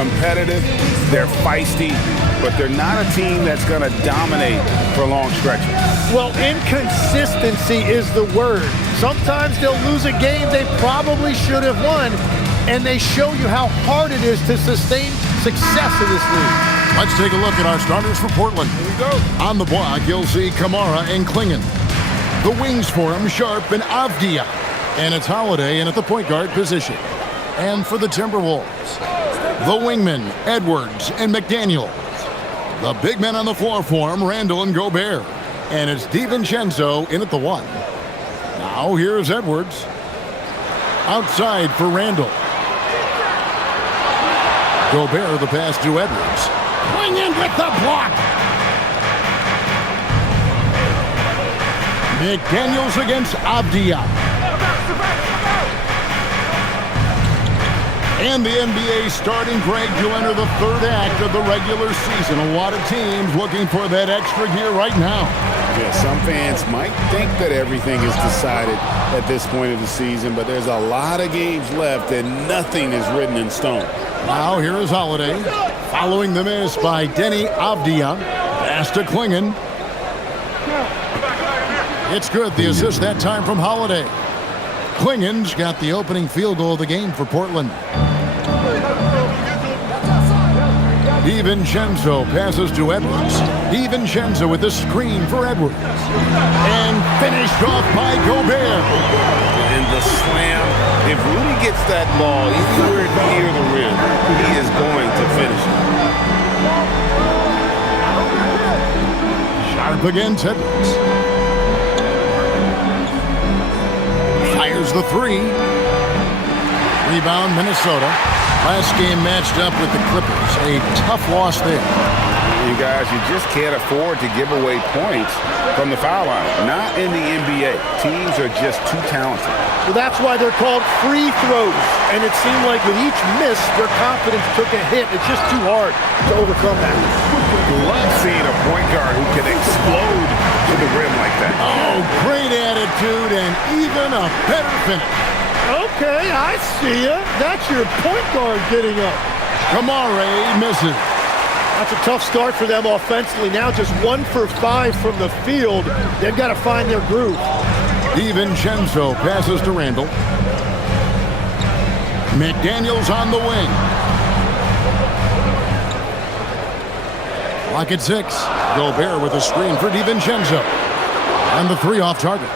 competitive, they're feisty, but they're not a team that's going to dominate for long stretches. Well, inconsistency is the word. Sometimes they'll lose a game they probably should have won, and they show you how hard it is to sustain success in this league. Let's take a look at our starters for Portland. Here we go. On the block, you'll see Kamara and Klingon. The wings for him, Sharp and Avdia. And it's Holiday in at the point guard position. And for the Timberwolves, the wingmen, Edwards and McDaniels. The big men on the floor for him, Randall and Gobert. And it's DiVincenzo in at the 1. Now here's Edwards. Outside for Randall. Gobert the pass to Edwards. Klingon with the block. McDaniels against Avdia. And the NBA starting, Greg, to enter the third act of the regular season. A lot of teams looking for that extra gear right now. Yeah, some fans might think that everything is decided at this point of the season, but there's a lot of games left and nothing is written in stone. Now here is Holiday. Following the miss by Denny Avdia. Pass to Klingon. It's good. The assist that time from Holiday. Klingon's got the opening field goal of the game for Portland. DiVincenzo passes to Edwards. DiVincenzo with the screen for Edwards. And finished off by Gobert. And the slam, if Rudy gets that ball anywhere near the rim, he is going to finish it. Sharp against Edwards. Fires the 3. Rebound, Minnesota. Last game matched up with the Clippers. A tough loss there. You guys, you just can't afford to give away points from the foul line. Not in the NBA. Teams are just too talented. So that's why they're called free throws. And it seemed like with each miss, their confidence took a hit. It's just too hard to overcome that. Love seeing a point guard who can explode to the rim like that. Oh, great attitude and even a better finish. Okay, I see ya. That's your point guard getting up. Kamara misses. That's a tough start for them offensively. Now just 1 for 5 from the field. They've got to find their groove. DiVincenzo passes to Randall. McDaniels on the wing. Clock at 6. Gobert with a screen for DiVincenzo. And the 3 off target.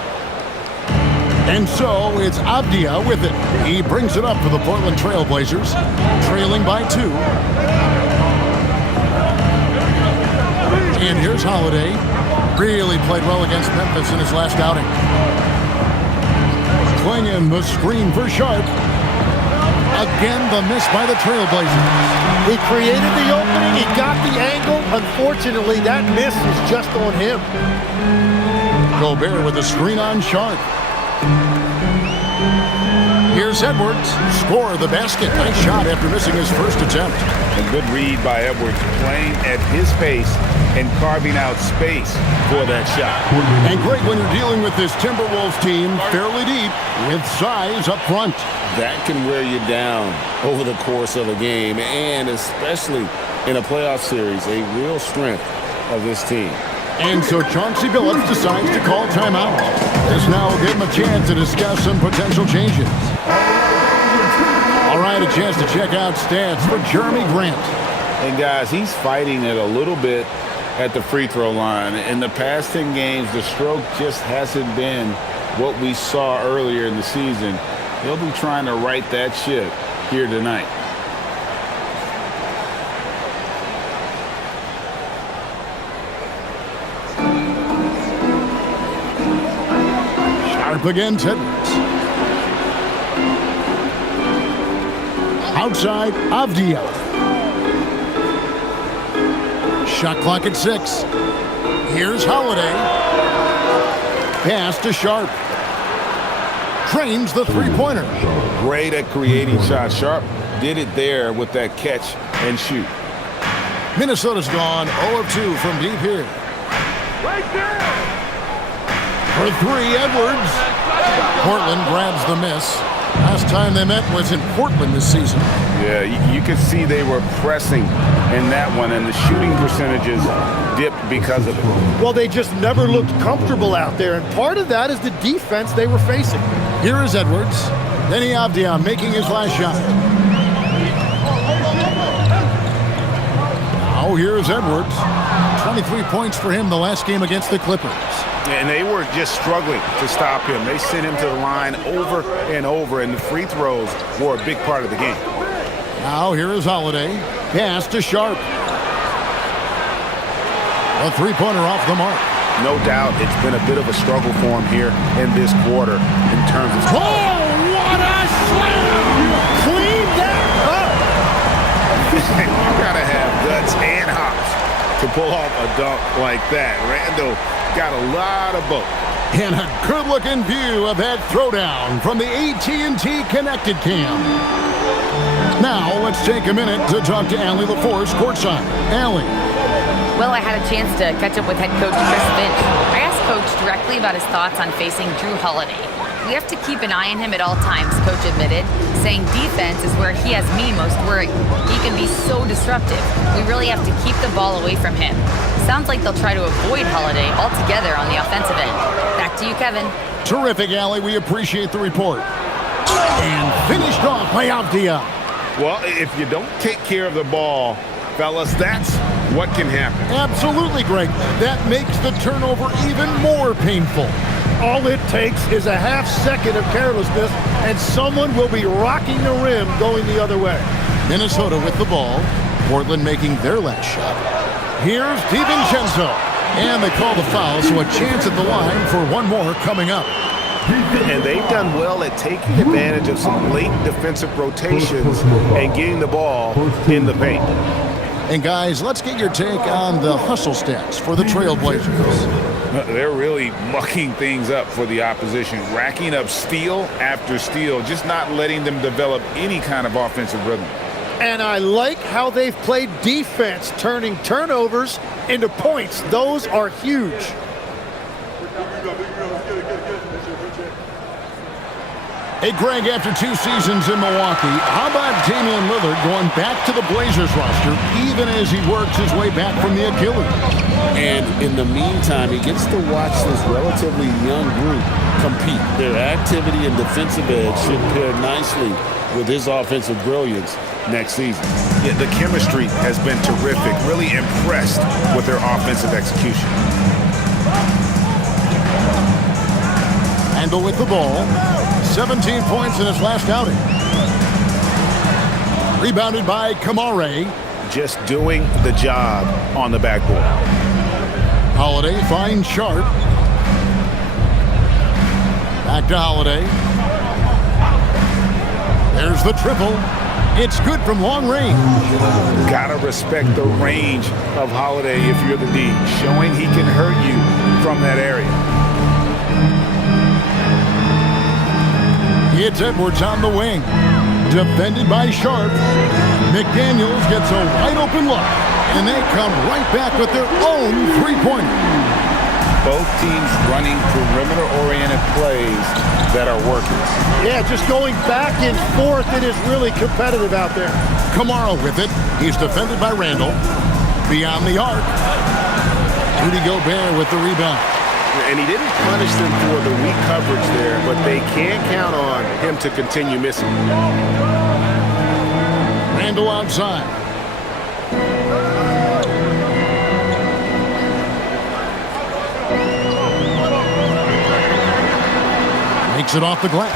And so it's Avdia with it. He brings it up for the Portland Trail Blazers, trailing by 2. And here's Holiday. Really played well against Memphis in his last outing. Klingon the screen for Sharp. Again, the miss by the Trailblazers. He created the opening. He got the angle. Unfortunately, that miss is just on him. Gobert with a screen on Sharp. Here's Edwards. Score the basket. Nice shot after missing his first attempt. A good read by Edwards, playing at his pace and carving out space for that shot. And great when you're dealing with this Timberwolves team, fairly deep, with size up front. That can wear you down over the course of a game, and especially in a playoff series, a real strength of this team. And so Chauncey Billups decides to call timeout. This now will give him a chance to discuss some potential changes. All right, a chance to check out stats for Jeremy Grant. And guys, he's fighting it a little bit at the free throw line. In the past 10 games, the stroke just hasn't been what we saw earlier in the season. He'll be trying to right that ship here tonight. Sharp against Edwards. Outside, Avdia. Shot clock at 6. Here's Holiday. Pass to Sharp. Trains the three-pointer. Great at creating shots. Sharp did it there with that catch and shoot. Minnesota's gone 0 of 2 from deep here. Right there. For 3, Edwards. Portland grabs the miss. Last time they met was in Portland this season. Yeah, you could see they were pressing in that one, and the shooting percentages dipped because of it. Well, they just never looked comfortable out there, and part of that is the defense they were facing. Here is Edwards. Denny Avdia making his last shot. Now here's Edwards. 23 points for him the last game against the Clippers. And they were just struggling to stop him. They sent him to the line over and over, and the free throws were a big part of the game. Now here is Holiday. Pass to Sharp. A three-pointer off the mark. No doubt it's been a bit of a struggle for him here in this quarter in terms of... Oh, what a slam! Clean that up! You gotta have guts and hops to pull off a dunk like that. Randall got a lot of both. And a good-looking view of that throwdown from the AT&T Connected Cam. Now let's take a minute to talk to Allie LaForce courtside. Allie. Well, I had a chance to catch up with head coach Chris Finch. I asked Coach directly about his thoughts on facing Drew Holiday. We have to keep an eye on him at all times, Coach admitted, saying defense is where he has me most worried. He can be so disruptive. We really have to keep the ball away from him. Sounds like they'll try to avoid Holiday altogether on the offensive end. Back to you, Kevin. Terrific, Allie. We appreciate the report. And finished off by Avdia. Well, if you don't take care of the ball, fellas, that's what can happen. Absolutely, Greg. That makes the turnover even more painful. All it takes is a half second of carelessness, and someone will be rocking the rim going the other way. Minnesota with the ball. Portland making their last shot. Here's DiVincenzo. And they call the foul, so a chance at the line for one more coming up. And they've done well at taking advantage of some late defensive rotations and getting the ball in the paint. And guys, let's get your take on the hustle stats for the Trailblazers. They're really mucking things up for the opposition, racking up steal after steal, just not letting them develop any kind of offensive rhythm. And I like how they've played defense, turning turnovers into points. Those are huge. Hey, Greg, after 2 seasons in Milwaukee, how about Damian Lillard going back to the Blazers roster even as he works his way back from the Achilles? And in the meantime, he gets to watch this relatively young group compete. Their activity and defensive edge should pair nicely with his offensive brilliance next season. Yeah, the chemistry has been terrific. Really impressed with their offensive execution. Randall with the ball. 17 points in his last outing. Rebounded by Kamare. Just doing the job on the backboard. Holiday finds Sharp. Back to Holiday. There's the triple. It's good from long range. Gotta respect the range of Holiday if you're the D, showing he can hurt you from that area. It's Edwards on the wing. Defended by Sharp. McDaniels gets a wide open look, and they come right back with their own three-pointer. Both teams running perimeter-oriented plays that are working. Yeah, just going back and forth. It is really competitive out there. Kamara with it. He's defended by Randall. Beyond the arc. Rudy Gobert with the rebound. And he didn't punish them for the weak coverage there, but they can't count on him to continue missing. Randall outside. Makes it off the glass.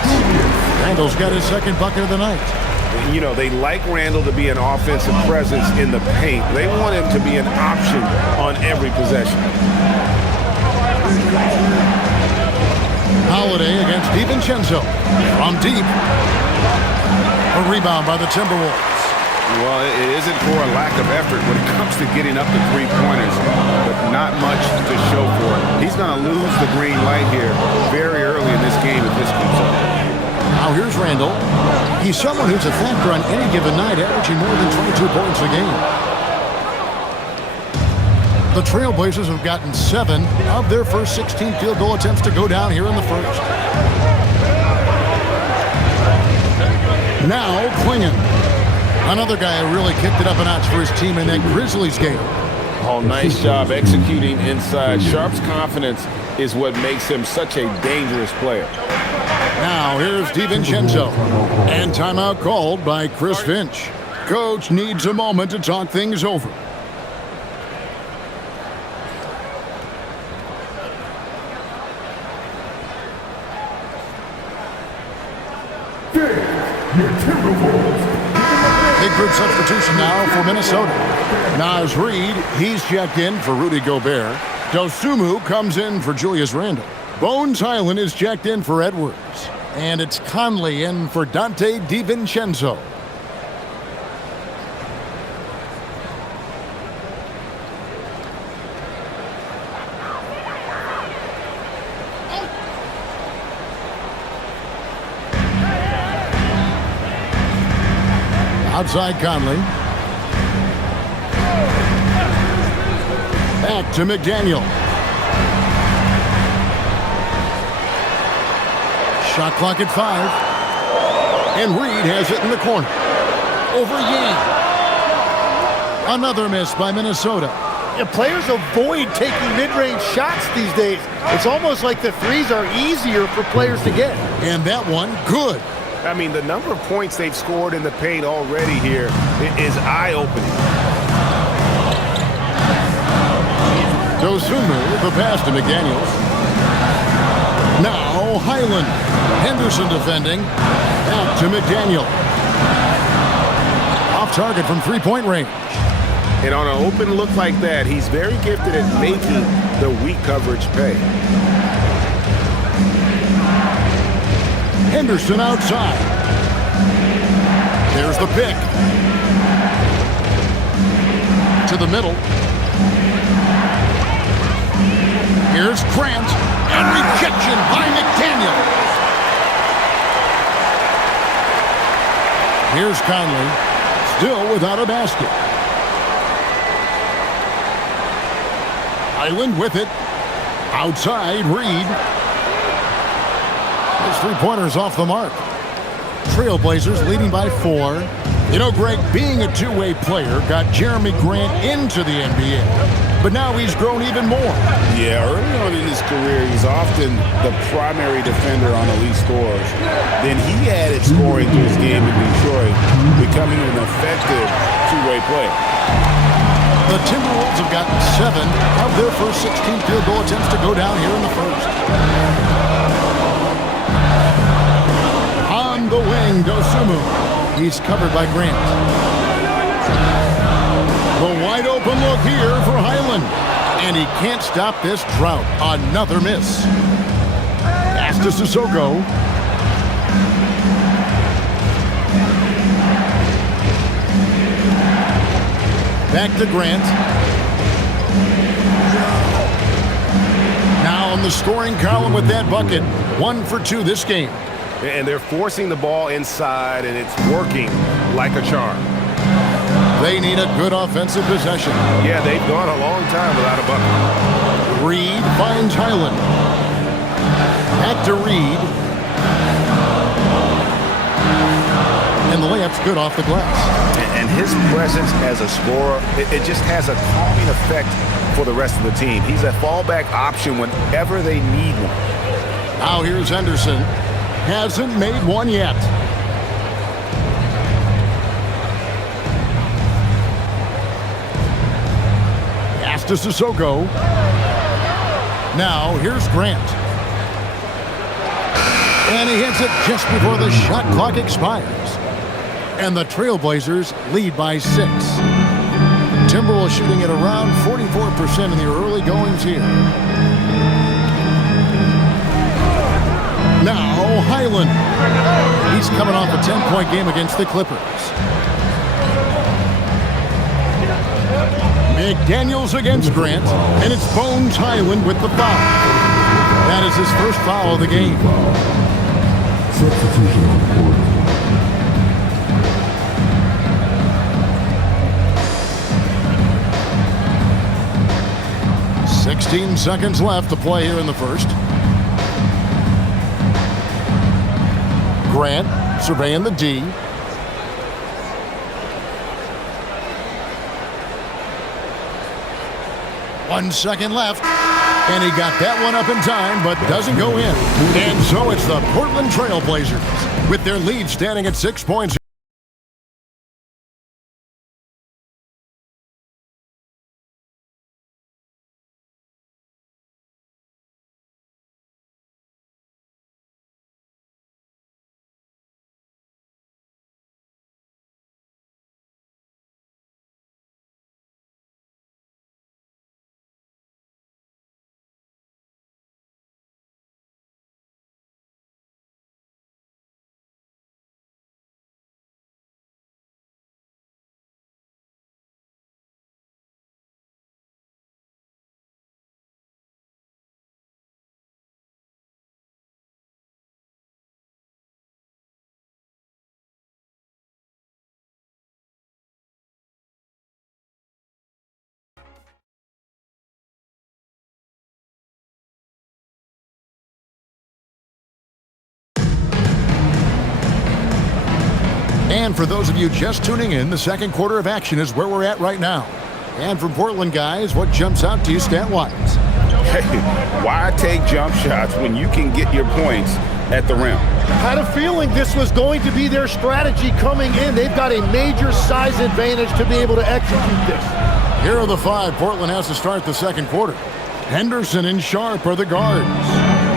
Randall's got his second bucket of the night. You know, they like Randall to be an offensive presence in the paint. They want him to be an option on every possession. Holiday against DiVincenzo. From deep. A rebound by the Timberwolves. Well, it isn't for a lack of effort when it comes to getting up to three-pointers, but not much to show for it. He's going to lose the green light here very early in this game if this keeps up. Now here's Randall. He's someone who's a factor on any given night, averaging more than 22 points a game. The Trailblazers have gotten 7 of their first 16 field goal attempts to go down here in the first. Now Klingon. Another guy who really kicked it up a notch for his team in that Grizzlies game. Oh, nice job executing inside. Sharp's confidence is what makes him such a dangerous player. Now here's DiVincenzo. And timeout called by Chris Finch. Coach needs a moment to talk things over. Your Timberwolves. Big group substitution now for Minnesota. Naz Reid, he's checked in for Rudy Gobert. Dosunmu comes in for Julius Randle. Bones Hyland is checked in for Edwards. And it's Conley in for Dante DiVincenzo. Outside Conley. Back to McDaniel. Shot clock at 5. And Reed has it in the corner. Over Yang. Another miss by Minnesota. Yeah, players avoid taking mid-range shots these days. It's almost like the threes are easier for players to get. And that one, good. I mean, the number of points they've scored in the paint already here is eye-opening. Dosunmu, the pass to McDaniels. Now Hyland. Henderson defending. Back to McDaniel. Off target from three-point range. And on an open look like that, he's very gifted at making the weak coverage pay. Henderson outside. There's the pick. To the middle. Here's Grant. And rejection by McDaniel. Here's Conley. Still without a basket. Hyland with it. Outside, Reed. His three-pointer's off the mark. Trailblazers leading by 4. You know, Greg, being a two-way player got Jeremy Grant into the NBA. But now he's grown even more. Yeah, early on in his career, he's often the primary defender on elite scorers. Then he added scoring to his game in Detroit, becoming an effective two-way player. The Timberwolves have gotten 7 of their first 16 field goal attempts to go down here in the first. On the wing, Dosunmu. He's covered by Grant. The wide open look here for Hyland. And he can't stop this drought. Another miss. Pass to Sissoko. Back to Grant. Now on the scoring column with that bucket. 1 for 2 this game. And they're forcing the ball inside, and it's working like a charm. They need a good offensive possession. Yeah, they've gone a long time without a bucket. Reed finds Hyland. Back to Reed. And the layup's good off the glass. And his presence as a scorer, it just has a calming effect for the rest of the team. He's a fallback option whenever they need one. Now here's Henderson. Hasn't made one yet. Pass to Sissoko. Now here's Grant. And he hits it just before the shot clock expires. And the Trailblazers lead by 6. Timberwolves shooting at around 44% in the early goings here. Now Hyland. He's coming off a 10-point game against the Clippers. McDaniels against Grant, and it's Bones Hyland with the foul. That is his first foul of the game. Substitution on the court. 16 seconds left to play here in the first. Grant surveying the D. 1 second left. And he got that one up in time, but doesn't go in. And so it's the Portland Trail Blazers with their lead standing at 6 points. And for those of you just tuning in, the second quarter of action is where we're at right now. And from Portland, guys, what jumps out to you stat-wise? Hey, why take jump shots when you can get your points at the rim? Had a feeling this was going to be their strategy coming in. They've got a major size advantage to be able to execute this. Here are the 5 Portland has to start the second quarter. Henderson and Sharp are the guards.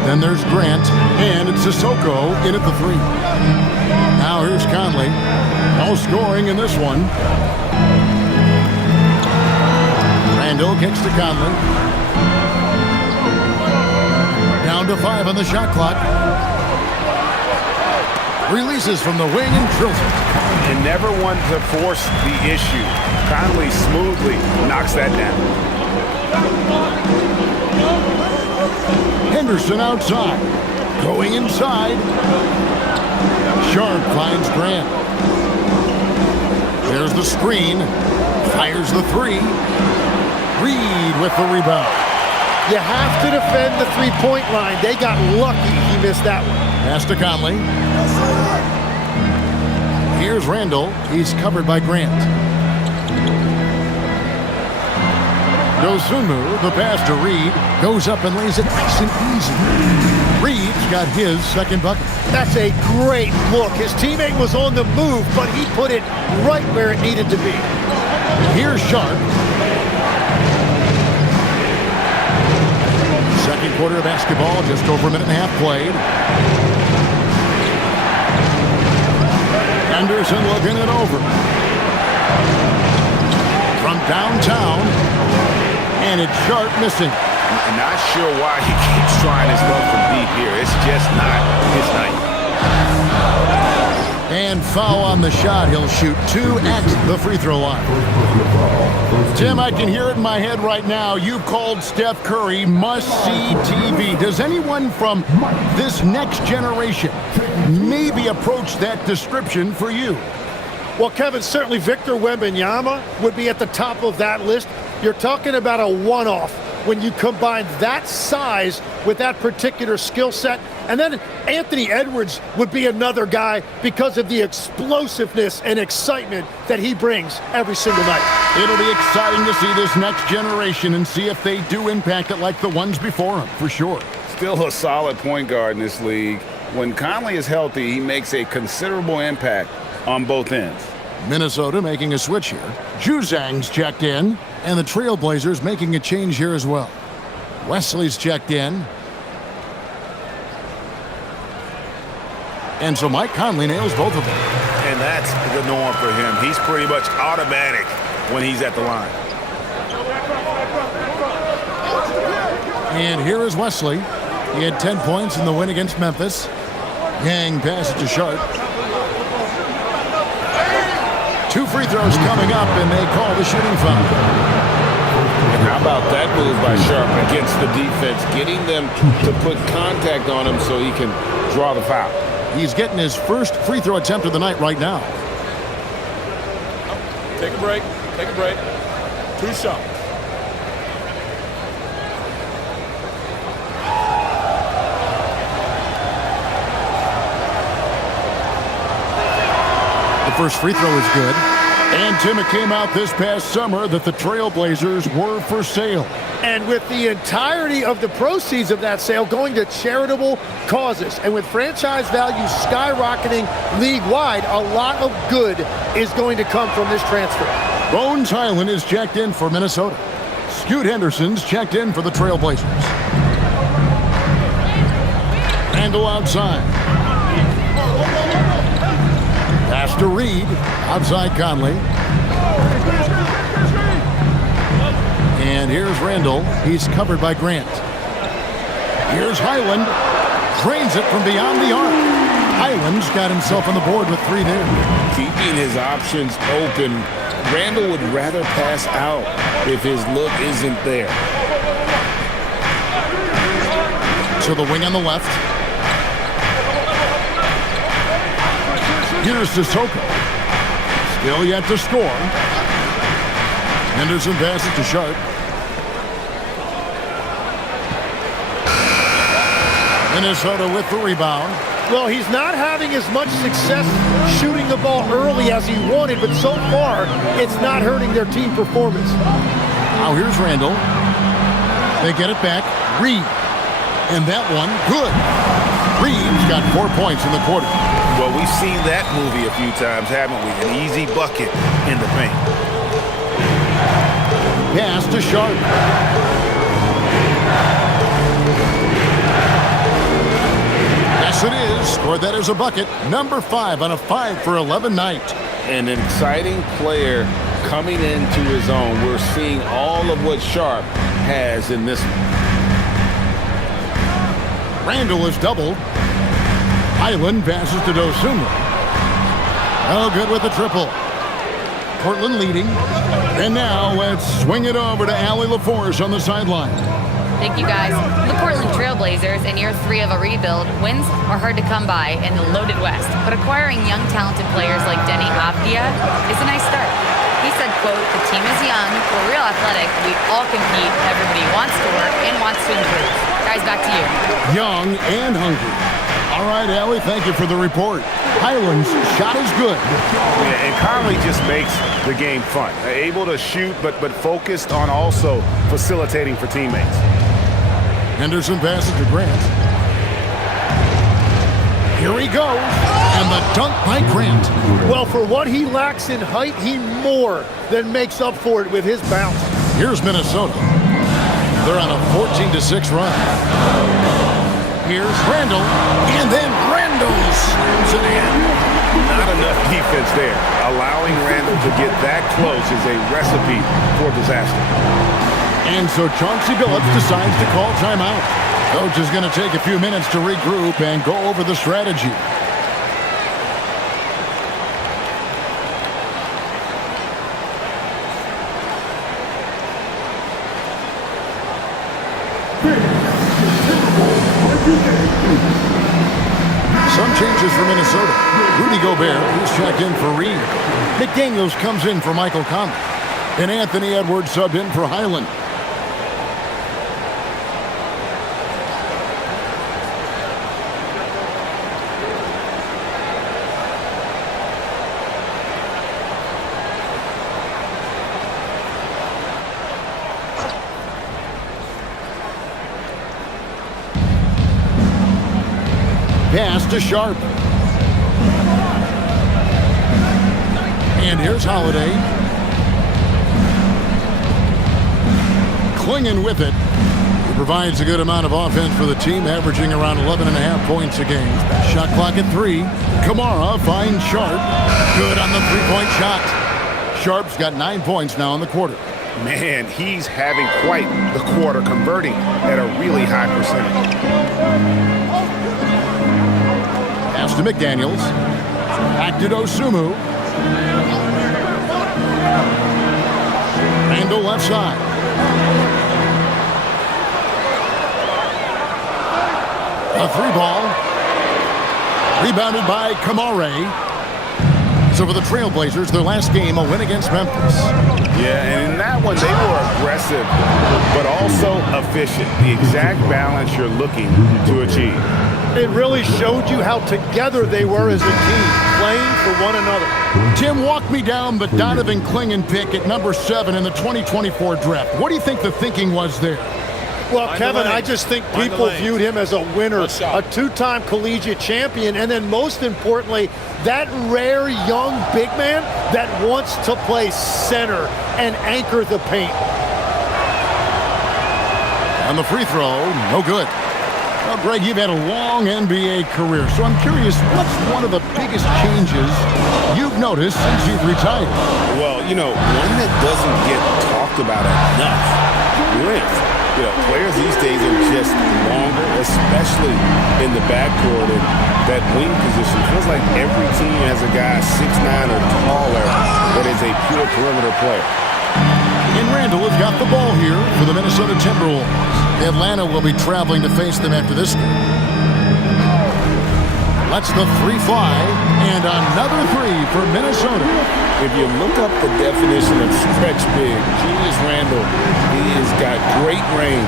Then there's Grant, and it's Sissoko in at the 3. Now here's Conley. No scoring in this one. Randall kicks to Conley. Down to 5 on the shot clock. Releases from the wing and drills it. And never one to force the issue. Conley smoothly knocks that down. Henderson outside. Going inside. Sharp finds Grant. There's the screen. Fires the 3. Reed with the rebound. You have to defend the three-point line. They got lucky he missed that one. Pass to Conley. Here's Randall. He's covered by Grant. Dosunmu, the pass to Reed. Goes up and lays it nice and easy. Reed's got his second bucket. That's a great look. His teammate was on the move, but he put it right where it needed to be. Here's Sharp. Second quarter of basketball, just over a minute and a half played. Henderson looking it over. From downtown. And it's Sharp missing. I'm not sure why he keeps trying his luck from deep here. It's just not his night. And foul on the shot. He'll shoot 2 at the free throw line. Tim, I can hear it in my head right now. You called Steph Curry must-see TV. Does anyone from this next generation maybe approach that description for you? Well, Kevin, certainly Victor Wembanyama would be at the top of that list. You're talking about a one-off when you combine that size with that particular skill set. And then Anthony Edwards would be another guy because of the explosiveness and excitement that he brings every single night. It'll be exciting to see this next generation and see if they do impact it like the ones before them, for sure. Still a solid point guard in this league. When Conley is healthy, he makes a considerable impact on both ends. Minnesota making a switch here. Juzang's checked in, and the Trailblazers making a change here as well. Wesley's checked in. And so Mike Conley nails both of them. And that's the norm for him. He's pretty much automatic when he's at the line. And here is Wesley. He had 10 points in the win against Memphis. Yang passes to Sharp. 2 free throws coming up, and they call the shooting foul. And how about that move by Sharp against the defense, getting them to put contact on him so he can draw the foul. He's getting his first free throw attempt of the night right now. Take a break. Take a break. 2 shots. The first free throw is good. And, Tim, it came out this past summer that the Trailblazers were for sale. And with the entirety of the proceeds of that sale going to charitable causes, and with franchise value skyrocketing league-wide, a lot of good is going to come from this transfer. Bones Hyland is checked in for Minnesota. Scoot Henderson's checked in for the Trailblazers. Randall outside. Pass to Reed. Outside Conley. And here's Randall. He's covered by Grant. Here's Hyland. Drains it from beyond the arc. Hyland's got himself on the board with 3 there. Keeping his options open. Randall would rather pass out if his look isn't there. To the wing on the left. Here's Sissoko. Still yet to score. Henderson passes to Sharp. Minnesota with the rebound. Well, he's not having as much success shooting the ball early as he wanted, but so far, it's not hurting their team performance. Now here's Randall. They get it back. Reed. And that one, good. Reed's got 4 points in the quarter. Well, we've seen that movie a few times, haven't we? An easy bucket in the paint. Pass to Sharp. Yes, it is. Scored that as a bucket. Number 5 on a 5-for-11 night. An exciting player coming into his own. We're seeing all of what Sharp has in this one. Randall is doubled. Hyland passes to Dosunmu. Oh, good with the triple. Portland leading. And now let's swing it over to Allie LaForce on the sideline. Thank you, guys. The Portland Trailblazers, in year 3 of a rebuild, wins are hard to come by in the loaded West. But acquiring young, talented players like Denny Avdia is a nice start. He said, quote, "The team is young, we're real athletic, we all compete, everybody wants to work and wants to improve." Guys, back to you. Young and hungry. All right, Allie, thank you for the report. Hyland's shot is good. Yeah, and Conley just makes the game fun. Able to shoot, but focused on also facilitating for teammates. Henderson passes to Grant. Here he goes. And the dunk by Grant. Well, for what he lacks in height, he more than makes up for it with his bounce. Here's Minnesota. They're on a 14-6 run. Here's Randall. And then Randall slams it in. Not enough defense there. Allowing Randall to get that close is a recipe for disaster. And so Chauncey Billups decides to call timeout. Coach is going to take a few minutes to regroup and go over the strategy. Some changes for Minnesota. Rudy Gobert, he's checked in for Reed. McDaniels comes in for Michael Conley. And Anthony Edwards subbed in for Hyland. Pass to Sharp. And here's Holiday. Clinging with it. He provides a good amount of offense for the team, averaging around 11.5 points a game. Shot clock at 3. Kamara finds Sharp. Good on the three-point shot. Sharp's got 9 points now in the quarter. Man, he's having quite the quarter, converting at a really high percentage. Pass to McDaniels. Back to Dosunmu. Randall left side. A 3-ball. Rebounded by Kamara. So for the Trailblazers, their last game, a win against Memphis. Yeah, and in that one, they were aggressive, but but also efficient. The exact balance you're looking to achieve. It really showed you how together they were as a team, playing for one another. Tim, walk me down the Donovan Clingan pick at number 7 in the 2024 draft. What do you think the thinking was there? Well, Kevin, I just think people viewed him as a winner, a two-time collegiate champion, and then most importantly, that rare young big man that wants to play center and anchor the paint. On the free throw, no good. Well, Greg, you've had a long NBA career, so I'm curious, what's one of the biggest changes you've noticed since you've retired? Well, one that doesn't get talked about enough, length. Players these days are just longer, especially in the backcourt, and that wing position. Feels like every team has a guy 6'9" or taller that is a pure perimeter player. And Randall has got the ball here for the Minnesota Timberwolves. Atlanta will be traveling to face them after this game. Lets the three fly, and another three for Minnesota. If you look up the definition of stretch big, Julius Randle, he has got great range.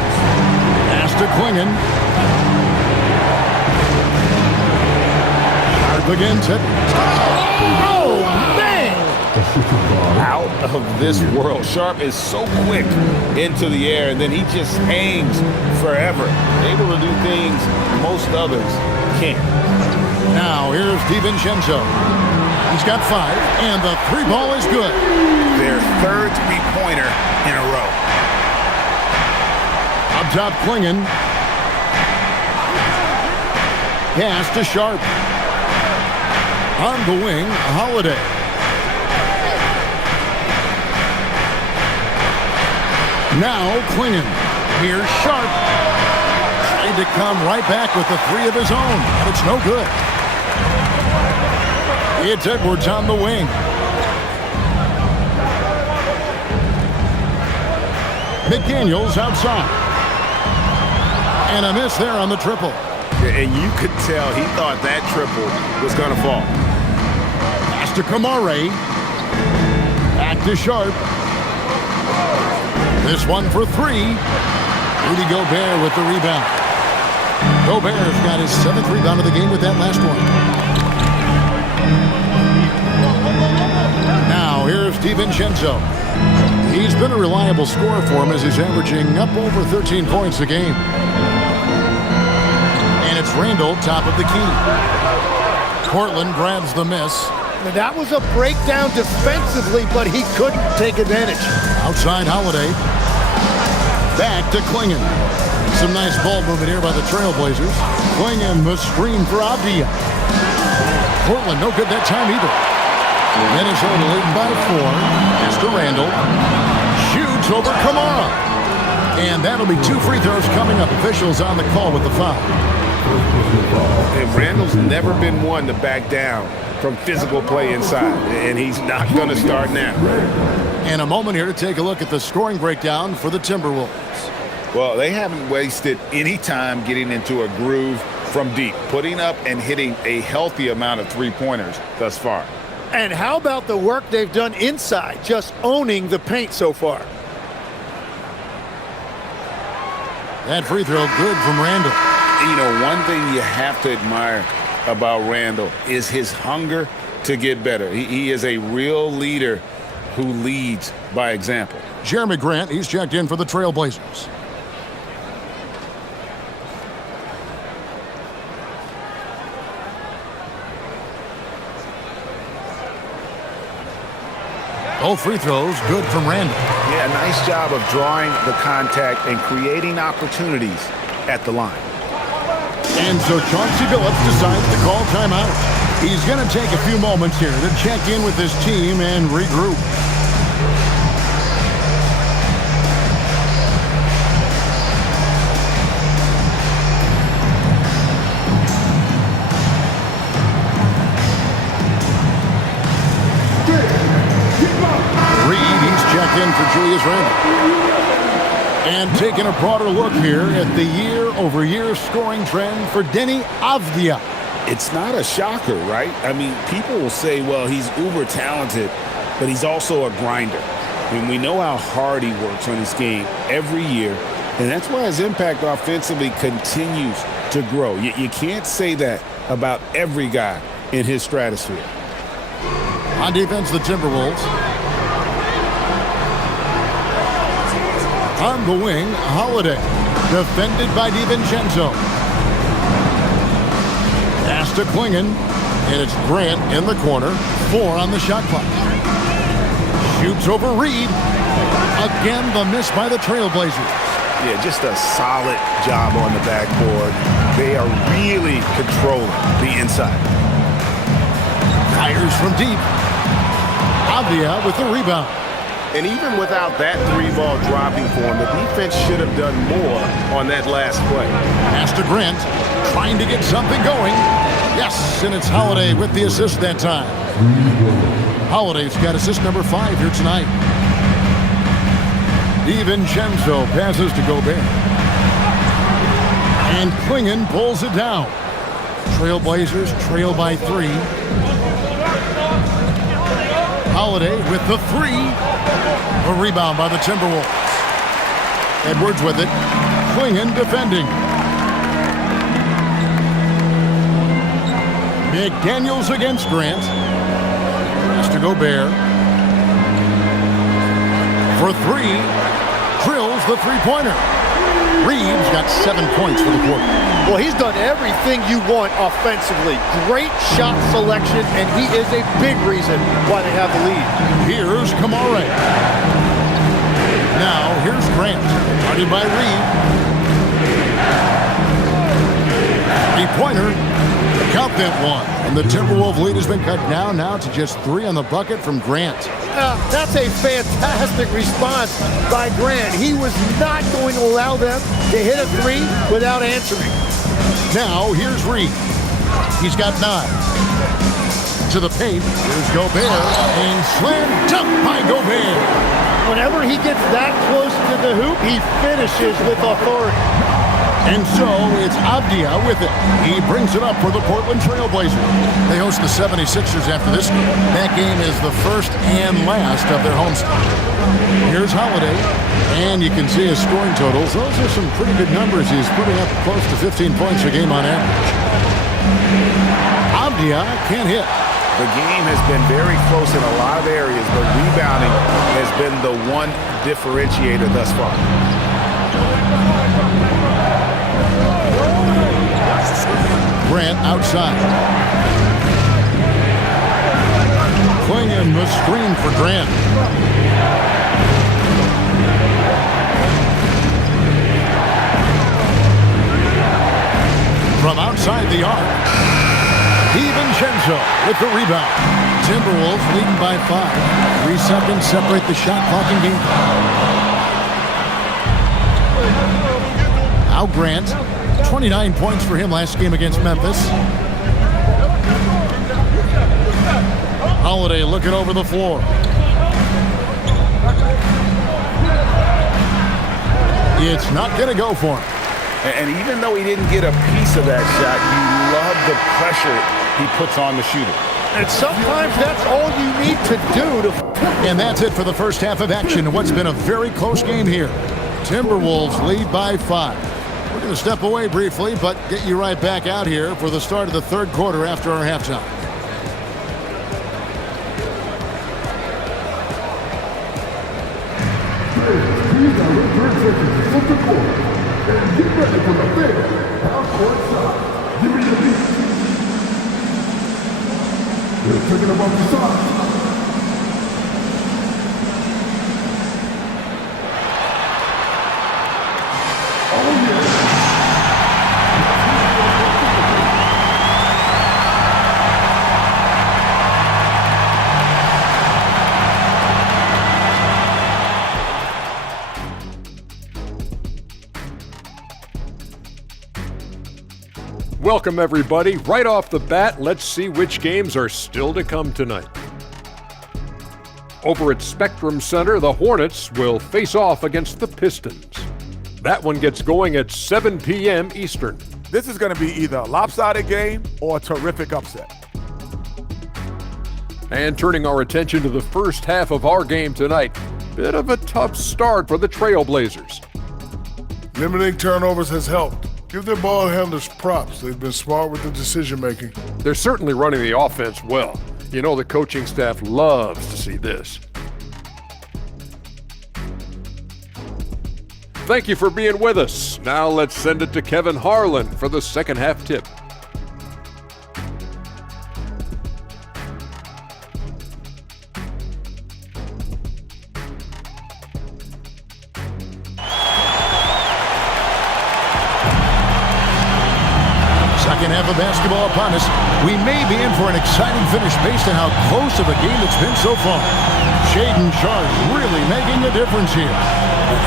Pass to Clingan. Sharp against it. Oh, man! Out of this world. Sharp is so quick into the air, and then he just hangs forever. Able to do things most others can't. Now here's DiVincenzo. He's got 5, and the 3 ball is good. Their third three-pointer in a row. Up top, Clingan. Pass to Sharp. On the wing, Holiday. Now Clingan. Here's Sharp. Trying to come right back with the 3 of his own, but it's no good. It's Edwards on the wing. McDaniels outside. And a miss there on the triple. And you could tell he thought that triple was going to fall. Pass to Kamare. Back to Sharp. This one for 3. Rudy Gobert with the rebound. Gobert's got his 7th rebound of the game with that last one. Now here's DiVincenzo. He's been a reliable scorer for him as he's averaging up over 13 points a game. And it's Randall, top of the key. Portland grabs the miss. That was a breakdown defensively, but he couldn't take advantage. Outside Holiday. Back to Clingan. Some nice ball movement here by the Trailblazers. Clingan the screen for Avdia. Portland no good that time either. Minnesota leading by 4. Mr. Randall shoots over Kamara. And that'll be 2 free throws coming up. Officials on the call with the foul. And Randall's never been one to back down from physical play inside, and he's not going to start now. And a moment here to take a look at the scoring breakdown for the Timberwolves. Well, they haven't wasted any time getting into a groove from deep, putting up and hitting a healthy amount of three-pointers thus far. And how about the work they've done inside, just owning the paint so far? That free throw good from Randall. One thing you have to admire about Randall is his hunger to get better. He is a real leader who leads by example. Jeremy Grant, he's checked in for the Trailblazers. Both free throws good from Randall. Yeah, nice job of drawing the contact and creating opportunities at the line. And so Chauncey Billups decides to call timeout. He's going to take a few moments here to check in with his team and regroup. Reed, he's checked in for Julius Randle. And taking a broader look here at the year-over-year scoring trend for Denny Avdia. It's not a shocker, right? I mean, people will say, well, he's uber talented, but he's also a grinder. mean, we know how hard he works on his game every year, and that's why his impact offensively continues to grow. You can't say that about every guy in his stratosphere. On defense, the Timberwolves. On the wing, Holiday. Defended by DiVincenzo. Pass to Klingon. And it's Grant in the corner. 4 on the shot clock. Shoots over Reed. Again, the miss by the Trailblazers. Yeah, just a solid job on the backboard. They are really controlling the inside. Fires from deep. Avdia with the rebound. And even without that 3-ball dropping for him, the defense should have done more on that last play. Pass to Grant, trying to get something going. Yes, and it's Holiday with the assist that time. Holiday's got assist number 5 here tonight. DiVincenzo passes to Gobert. And Klingon pulls it down. Trailblazers trail by 3. Holiday with the 3. A rebound by the Timberwolves. Edwards with it. Klingon defending. McDaniels against Grant. Pass to Gobert. For 3. Drills the three-pointer. Reeves got 7 points for the quarter. Well, he's done everything you want offensively. Great shot selection, and he is a big reason why they have the lead. Here's Kamare. Now, here's Grant. Guarded by Reed. Three-pointer. Count that one. And the Timberwolves lead has been cut down now to just 3 on the bucket from Grant. That's a fantastic response by Grant. He was not going to allow them to hit a 3 without answering. Now, here's Reed. He's got 9. To the paint. Here's Gobert. And slam dunk by Gobert. Whenever he gets that close to the hoop, he finishes with authority. And so it's Avdia with it. He brings it up for the Portland Trailblazers. They host the 76ers after this game. That game is the first and last of their homestand. Here's Holiday. And you can see his scoring totals. Those are some pretty good numbers. He's putting up close to 15 points a game on average. Avdia can't hit. The game has been very close in a lot of areas, but rebounding has been the one differentiator thus far. Grant outside. Klingon the screen for Grant. From outside the arc. DiVincenzo with the rebound. Timberwolves leading by 5. 3 seconds separate the shot clock and game. Now Grant. 29 points for him last game against Memphis. Holiday looking over the floor. It's not going to go for him. And even though he didn't get a piece of that shot, you love the pressure he puts on the shooter. And sometimes that's all you need to do to... And that's it for the first half of action. What's been a very close game here. Timberwolves lead by 5. We're going to step away briefly, but get you right back out here for the start of the third quarter after our halftime. These are the 3 seconds of the quarter. And get ready for the big half-court shot. Give me the beat. They're taking about the shot. Welcome, everybody. Right off the bat, let's see which games are still to come tonight. Over at Spectrum Center, the Hornets will face off against the Pistons. That one gets going at 7 p.m. Eastern. This is going to be either a lopsided game or a terrific upset. And turning our attention to the first half of our game tonight, Bit of a tough start for the Trailblazers. Limiting turnovers has helped. Give their ball handlers props. They've been smart with the decision-making. They're certainly running the offense well. You know the coaching staff loves to see this. Thank you for being with us. Now let's send it to Kevin Harlan for the second half tip. Second half of basketball upon us. We may be in for an exciting finish based on how close of a game it's been so far. Shaedon Sharpe really making a difference here.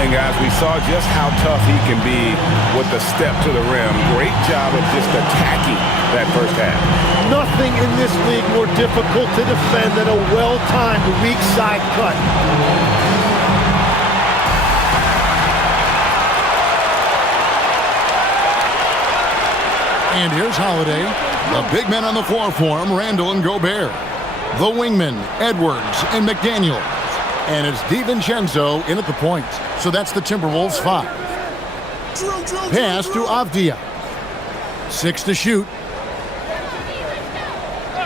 And guys, we saw just how tough he can be with the step to the rim. Great job of just attacking that first half. Nothing in this league more difficult to defend than a well-timed weak side cut. And here's Holiday. The big men on the floor for him, Randall and Gobert. The wingmen, Edwards and McDaniels. And it's DiVincenzo in at the point. So that's the Timberwolves 5. Pass to Avdia. 6 to shoot.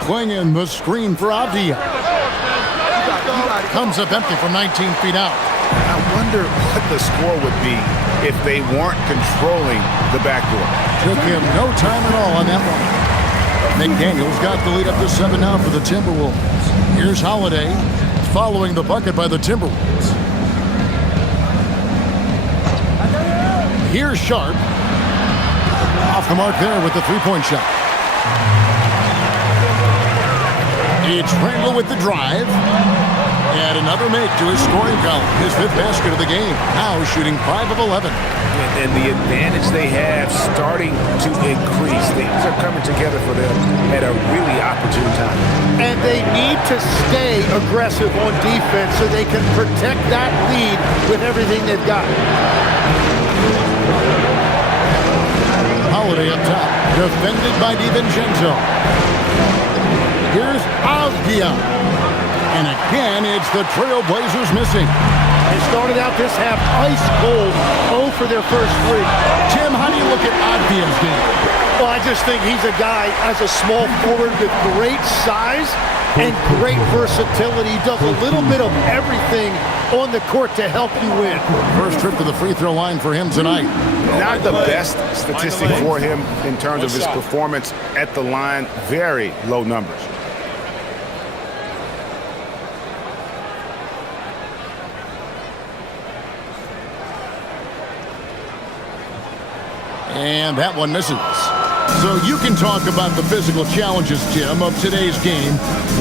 Klingon, the screen for Avdia. Comes up empty from 19 feet out. I wonder what the score would be if they weren't controlling the backdoor. Took him no time at all on that one. McDaniels got the lead up to 7 now for the Timberwolves. Here's Holiday following the bucket by the Timberwolves. Here's Sharpe. Off the mark there with the three-point shot. It's Randall with the drive. And another make to his scoring column. His 5th basket of the game. Now shooting 5 of 11. And the advantage they have starting to increase. Things are coming together for them at a really opportune time. And they need to stay aggressive on defense so they can protect that lead with everything they've got. Holiday up top. Defended by DiVincenzo. Here's Avdia. And again, it's the Trailblazers missing. They started out this half ice cold, 0 for their first 3. Tim, how do you look at Avdia's game? Well, I just think he's a guy as a small forward with great size and great versatility. He does a little bit of everything on the court to help you win. First trip to the free throw line for him tonight. Not the best statistic for him in terms of his performance at the line. Very low numbers. And that one misses. So you can talk about the physical challenges, Jim, of today's game.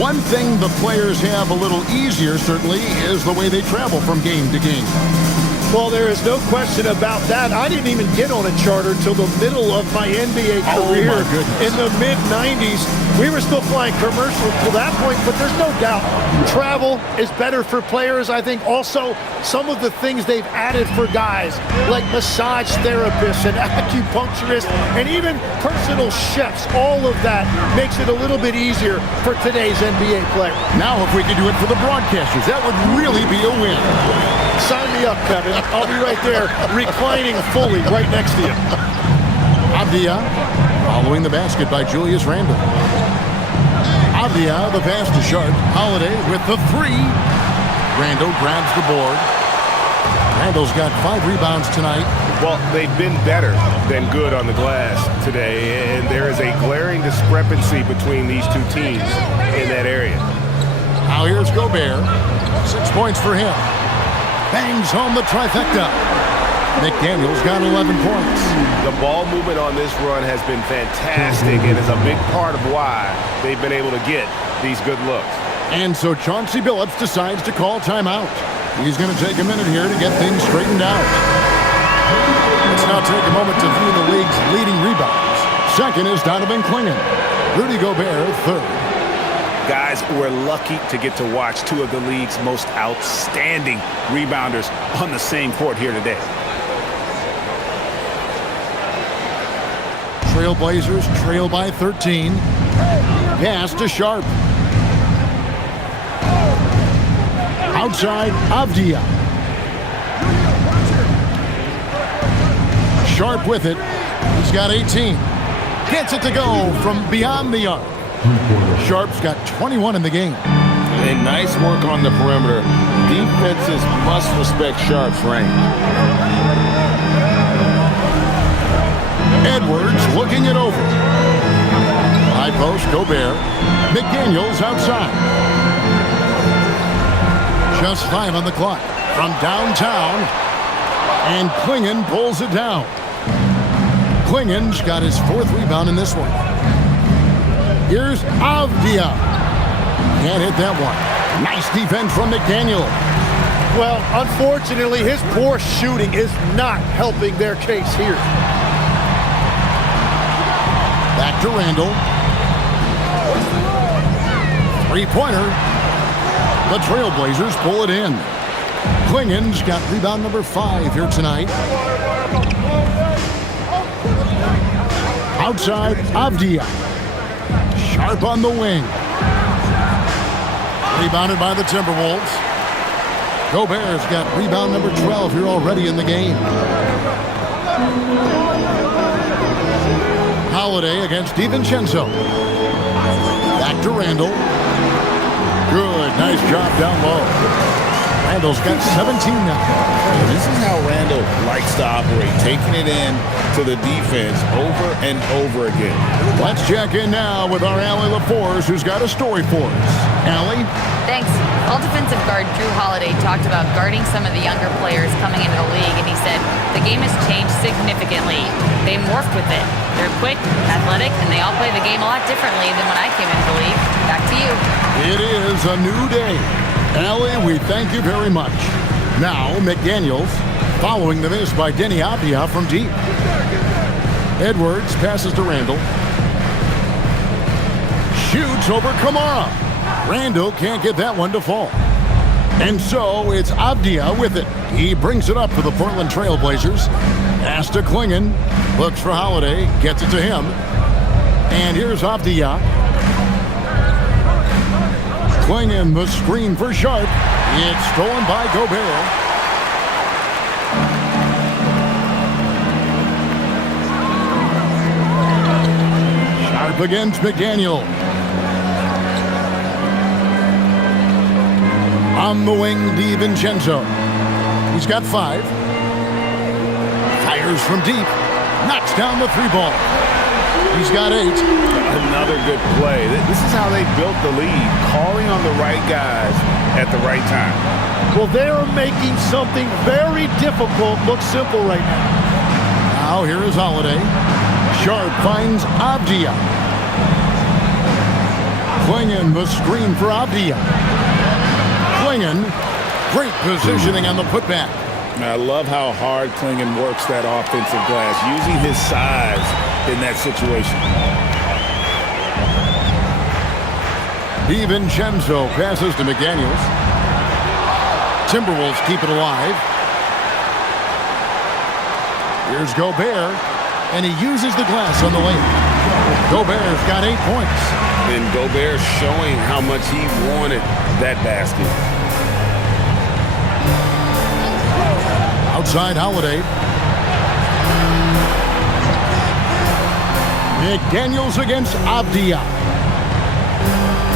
One thing the players have a little easier, certainly, is the way they travel from game to game. Well, there is no question about that. I didn't even get on a charter till the middle of my NBA career. Oh, my goodness. In the mid-90s. We were still flying commercial to that point, but there's no doubt travel is better for players. I think also some of the things they've added for guys like massage therapists and acupuncturists and even personal chefs, all of that makes it a little bit easier for today's NBA player. Now if we could do it for the broadcasters, that would really be a win. Sign me up, Kevin. I'll be right there reclining fully right next to you. Avdia following the basket by Julius Randle. Avdia, the pass to Sharpe. Holiday with the 3. Randle grabs the board. Randle's got 5 rebounds tonight. Well, they've been better than good on the glass today, and there is a glaring discrepancy between these two teams in that area. Now here's Gobert. 6 points for him. Bangs home the trifecta. McDaniels got 11 points. The ball movement on this run has been fantastic and is a big part of why they've been able to get these good looks. And so Chauncey Billups decides to call timeout. He's going to take a minute here to get things straightened out. Let's now take a moment to view the league's leading rebounds. Second is Donovan Klingon. Rudy Gobert, 3rd. Guys, we're lucky to get to watch 2 of the league's most outstanding rebounders on the same court here today. Trailblazers trail by 13. Pass to Sharpe. Outside, Avdia. Sharp with it. He's got 18. Gets it to go from beyond the arc. Sharp's got 21 in the game. And nice work on the perimeter. Defenses must respect Sharp's range. Edwards looking it over. High post, Gobert. McDaniels outside. Just 5 on the clock. From downtown. And Klingon pulls it down. Klingon's got his 4th rebound in this one. Here's Avdia. Can't hit that one. Nice defense from McDaniel. Well, unfortunately, his poor shooting is not helping their case here. Back to Randall. 3-pointer. The Trailblazers pull it in. Klingon's got rebound number 5 here tonight. Outside, Avdia. Sharp on the wing. Rebounded by the Timberwolves. Gobert's got rebound number 12 here already in the game. Holiday against DiVincenzo. Back to Randall. Good, nice job down low. Randall's got 17 now. This is how Randall likes to operate, taking it in to the defense over and over again. Let's check in now with our Allie LaForce, who's got a story for us. Allie? Thanks. All defensive guard Drew Holiday talked about guarding some of the younger players coming into the league, and he said, the game has changed significantly. They morphed with it. They're quick, athletic, and they all play the game a lot differently than when I came into the league. Back to you. It is a new day. Allie, we thank you very much. Now, McDaniels, following the miss by Denny Avdia from deep. Edwards passes to Randall. Shoots over Kamara. Randall can't get that one to fall. And so it's Avdia with it. He brings it up for the Portland Trailblazers. Pass to Klingon. Looks for Holiday. Gets it to him. And here's Avdia. Klingon, the screen for Sharp. It's stolen by Gobert. Sharp against McDaniel. On the wing, DiVincenzo. He's got 5. Fires from deep. Knocks down the 3-ball. He's got 8. Another good play. This is how they built the lead, calling on the right guys at the right time. Well, they are making something very difficult look simple right now. Now here is Holiday. Sharp finds Avdia. Klingon, the screen for Avdia. Klingon, great positioning on the putback. I love how hard Klingon works that offensive glass, using his size in that situation. DiVincenzo passes to McDaniels. Timberwolves keep it alive. Here's Gobert, and he uses the glass on the lane. Gobert's got 8 points. And Gobert showing how much he wanted that basket. Outside Holiday. McDaniels against Avdia.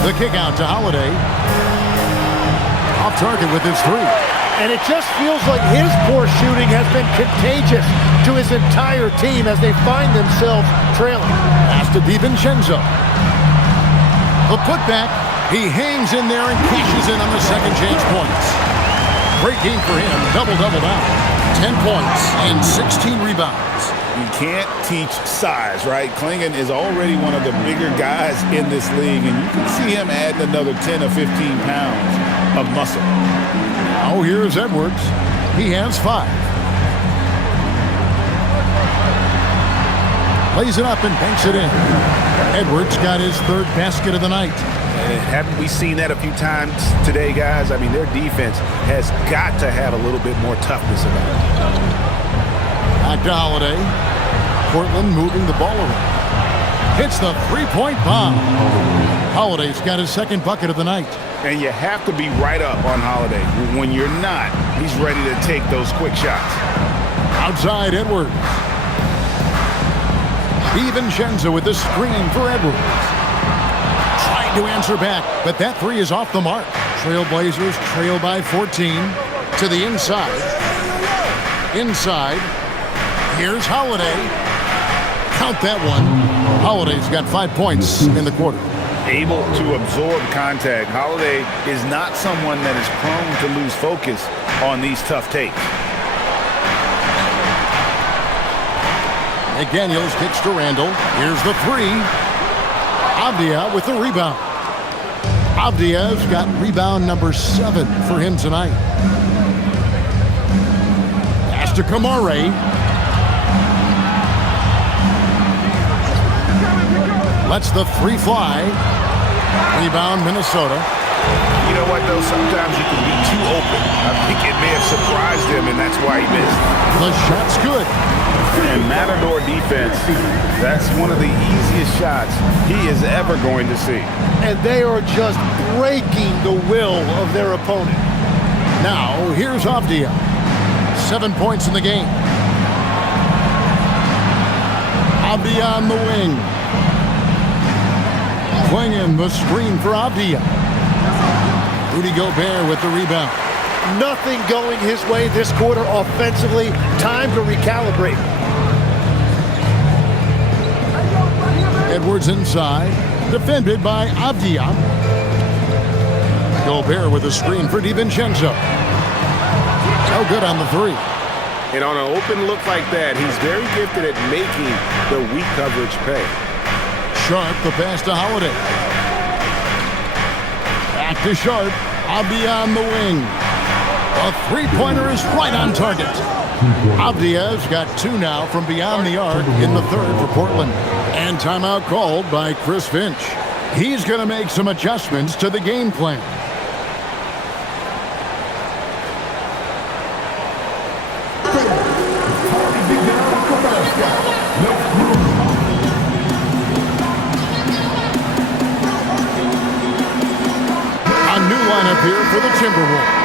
The kick out to Holiday. Off target with his 3. And it just feels like his poor shooting has been contagious to his entire team as they find themselves trailing. Pass to DiVincenzo. The putback. He hangs in there and cashes in on the second chance points. Great game for him. Double-double now. 10 points and 16 rebounds. You can't teach size, right? Klingon is already one of the bigger guys in this league, and you can see him adding another 10 or 15 pounds of muscle. Now here's Edwards. He has 5. Lays it up and banks it in. Edwards got his 3rd basket of the night. And haven't we seen that a few times today, guys? I mean, their defense has got to have a little bit more toughness about it. Back to Holiday. Portland moving the ball around. Hits the 3-point bomb. Holiday's got his 2nd bucket of the night. And you have to be right up on Holiday. When you're not, he's ready to take those quick shots. Outside Edwards. DiVincenzo with the screen for Edwards. Trying to answer back, but that three is off the mark. Trailblazers trail by 14 to the inside. Inside. Here's Holiday. Count that one. Holiday's got 5 points in the quarter. Able to absorb contact. Holiday is not someone that is prone to lose focus on these tough takes. McDaniels kicks to Randall. Here's the three. Avdia with the rebound. Avdia's got rebound number 7 for him tonight. Pass to Kamare. Lets the three fly. Rebound, Minnesota. You know what, though? Sometimes you can be too open. I think it may have surprised him, and that's why he missed. The shot's good. And Matador defense, that's one of the easiest shots he is ever going to see. And they are just breaking the will of their opponent. Now, here's Avdia. 7 points in the game. Avdia on the wing. Swinging the screen for Avdia. Rudy Gobert with the rebound. Nothing going his way this quarter offensively. Time to recalibrate. Edwards inside. Defended by Avdia. Gobert with a screen for DiVincenzo. No good on the three. And on an open look like that, he's very gifted at making the weak coverage pay. Sharp, the pass to Holiday. Back to Sharp. Avdia on the wing. A three-pointer is right on target. Avdia's got 2 now from beyond the arc in the third for Portland. And timeout called by Chris Finch. He's going to make some adjustments to the game plan. A new lineup here for the Timberwolves.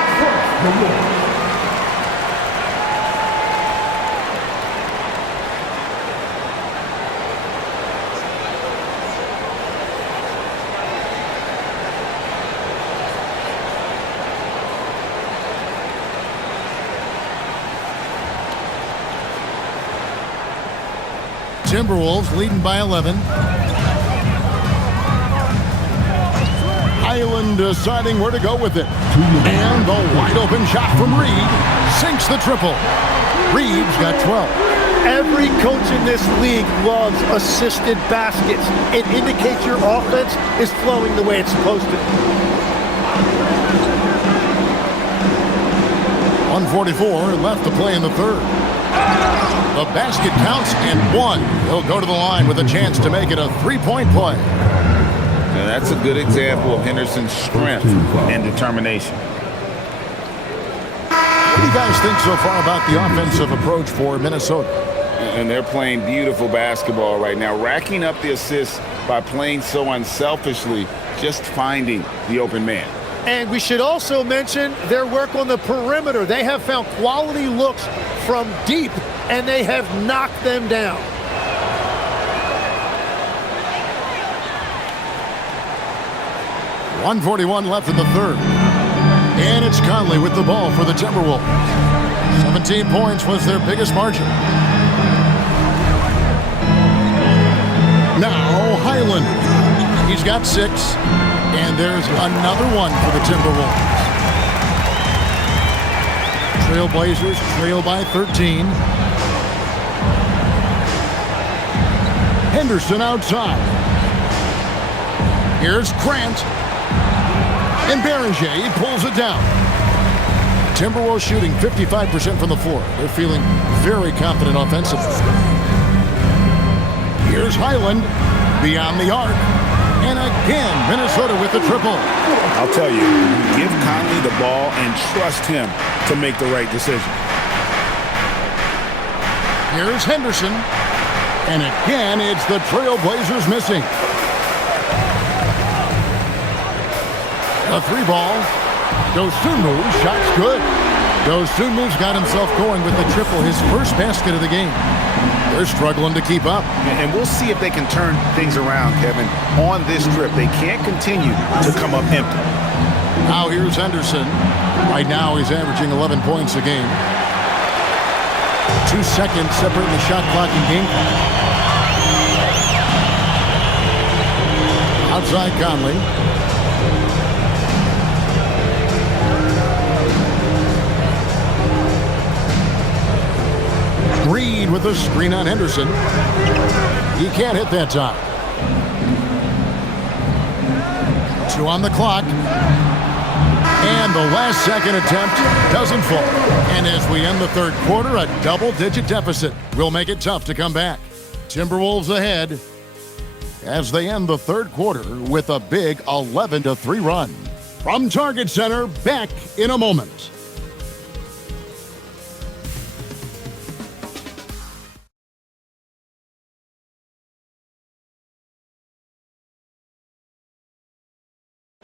Timberwolves leading by 11. Highland deciding where to go with it. And the wide open shot from Reed sinks the triple. Reed's got 12. Every coach in this league loves assisted baskets. It indicates your offense is flowing the way it's supposed to. 1:44 left to play in the third. The basket counts and 1. He'll go to the line with a chance to make it a three-point play. Now that's a good example of Henderson's strength and determination. What do you guys think so far about the offensive approach for Minnesota? And they're playing beautiful basketball right now, racking up the assists by playing so unselfishly, just finding the open man. And we should also mention their work on the perimeter. They have found quality looks from deep, and they have knocked them down. .141 left in the third. And it's Conley with the ball for the Timberwolves. 17 points was their biggest margin. Now Highland. He's got 6. And there's another one for the Timberwolves. Trailblazers trail by 13. Henderson outside. Here's Grant. And Beringer pulls it down. Timberwolves shooting 55% from the floor. They're feeling very confident offensively. Here's Highland beyond the arc. And again, Minnesota with the triple. I'll tell you, give Conley the ball and trust him to make the right decision. Here's Henderson. And again, it's the Trailblazers missing. A 3 ball. Dosunmu, shot's good. So soon moves got himself going with the triple, his first basket of the game. They're struggling to keep up. And we'll see if they can turn things around, Kevin, on this trip. They can't continue to come up empty. Now here's Henderson. Right now he's averaging 11 points a game. 2 seconds separating the shot clock and game clock. Outside Conley. Reed with a screen on Henderson. He can't hit that time. 2 on the clock. And the last second attempt doesn't fall. And as we end the third quarter, a double-digit deficit will make it tough to come back. Timberwolves ahead as they end the third quarter with a big 11-3 run. From Target Center, back in a moment.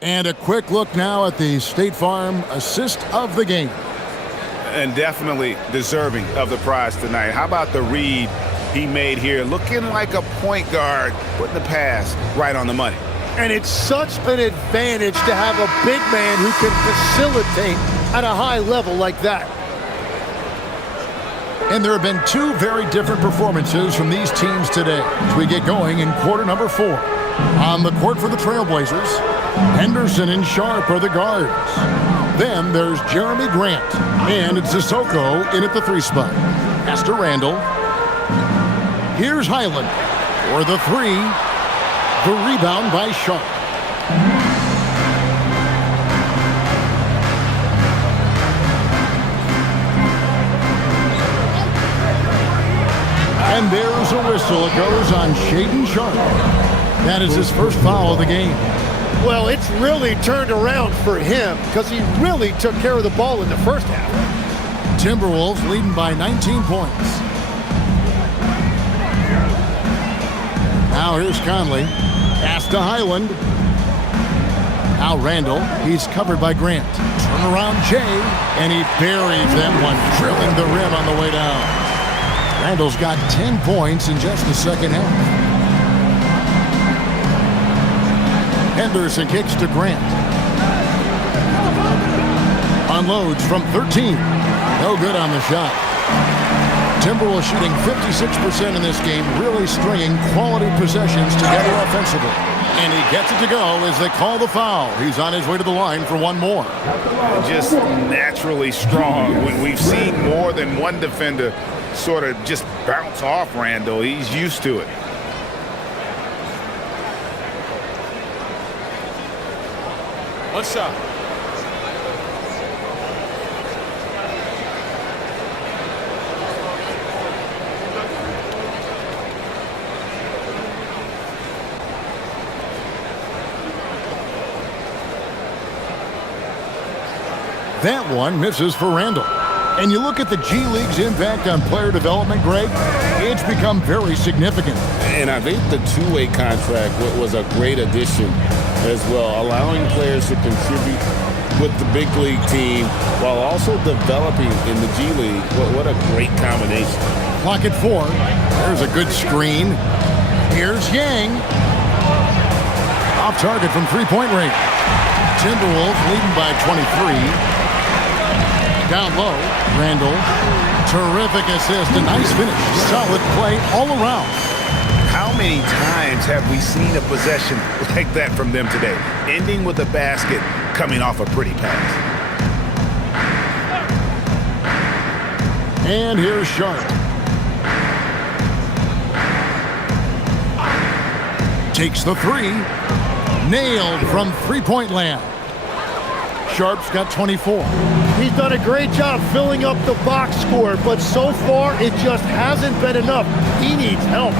And a quick look now at the State Farm assist of the game. And definitely deserving of the prize tonight. How about the read he made here? Looking like a point guard, putting the pass right on the money. And it's such an advantage to have a big man who can facilitate at a high level like that. And there have been 2 very different performances from these teams today as we get going in quarter number 4. On the court for the Trailblazers, Henderson and Sharp are the guards. Then there's Jeremy Grant, and it's Sissoko in at the 3 spot. Pass to Randall. Here's Highland for the 3. The rebound by Sharp. And there's a whistle. It goes on Shaedon Sharp. That is his first foul of the game. Well, it's really turned around for him because he really took care of the ball in the first half. Timberwolves leading by 19 points. Now here's Conley. Pass to Highland. Now Randall. He's covered by Grant. Turn around Jay. And he buries that one, drilling the rim on the way down. Randall's got 10 points in just the second half. Henderson kicks to Grant. Unloads from 13. No good on the shot. Timberwolves shooting 56% in this game, really stringing quality possessions together offensively. And he gets it to go as they call the foul. He's on his way to the line for one more. Just naturally strong. We've seen more than one defender sort of just bounce off Randall. He's used to it. One shot. That one misses for Randall. And you look at the G League's impact on player development, Greg, it's become very significant. And I think the two-way contract was a great addition as well, allowing players to contribute with the big league team while also developing in the G League. What a great combination. Clock at 4. There's a good screen. Here's Yang. Off target from three-point range. Timberwolves leading by 23. Down low, Randall. Terrific assist, a nice finish. Solid play all around. How many times have we seen a possession like that from them today? Ending with a basket, coming off a pretty pass. And here's Sharp. Takes the 3. Nailed from three-point land. Sharp's got 24. He's done a great job filling up the box score, but so far it just hasn't been enough. He needs help.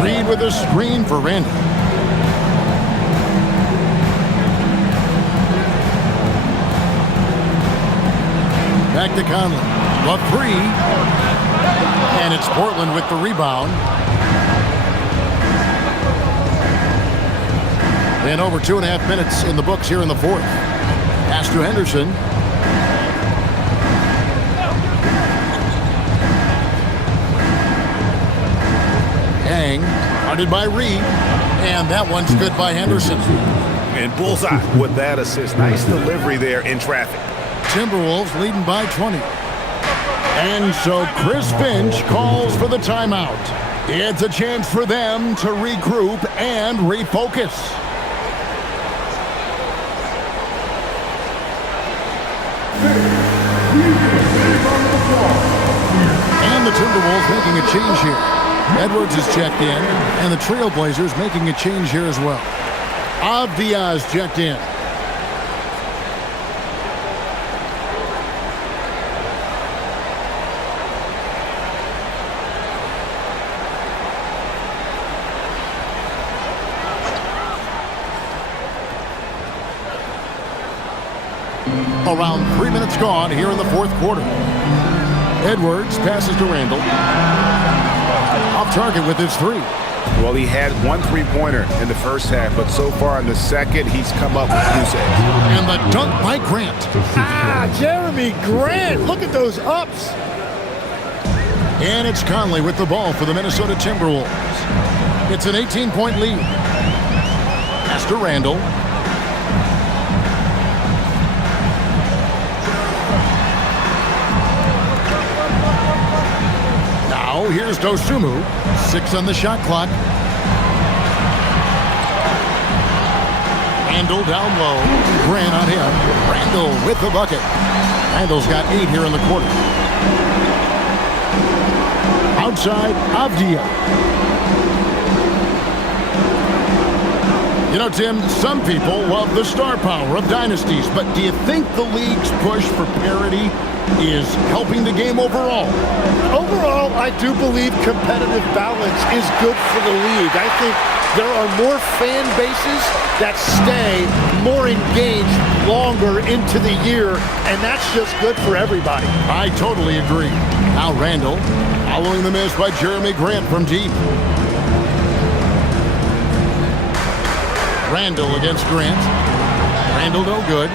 Reed with a screen for Randall. Back to Conley. The 3. And it's Portland with the rebound. And over 2.5 minutes in the books here in the fourth. Pass to Henderson. Yang, guarded by Reed. And that one's good by Henderson. And bullseye with that assist. Nice delivery there in traffic. Timberwolves leading by 20. And so Chris Finch calls for the timeout. It's a chance for them to regroup and refocus. And the Timberwolves making a change here. Edwards is checked in, and the Trailblazers making a change here as well. Avdia's checked in. Around 3 minutes gone here in the fourth quarter. Edwards passes to Randall. Off target with his three. Well, he had one three-pointer in the first half, but so far in the second, he's come up with goose eggs. And the dunk by Grant. Jeremy Grant. Look at those ups. And it's Conley with the ball for the Minnesota Timberwolves. It's an 18-point lead. Pass to Randall. Now here's Dosunmu. 6 on the shot clock. Randall down low. Grant on him. Randall with the bucket. Randall's got 8 here in the quarter. Outside, Avdia. You know, Tim, some people love the star power of dynasties, but do you think the league's push for parity is helping the game overall? Overall, I do believe competitive balance is good for the league. I think there are more fan bases that stay more engaged longer into the year, and that's just good for everybody. I totally agree. Now Randall, following the miss by Jeremy Grant from deep. Randall against Grant. Randall no good.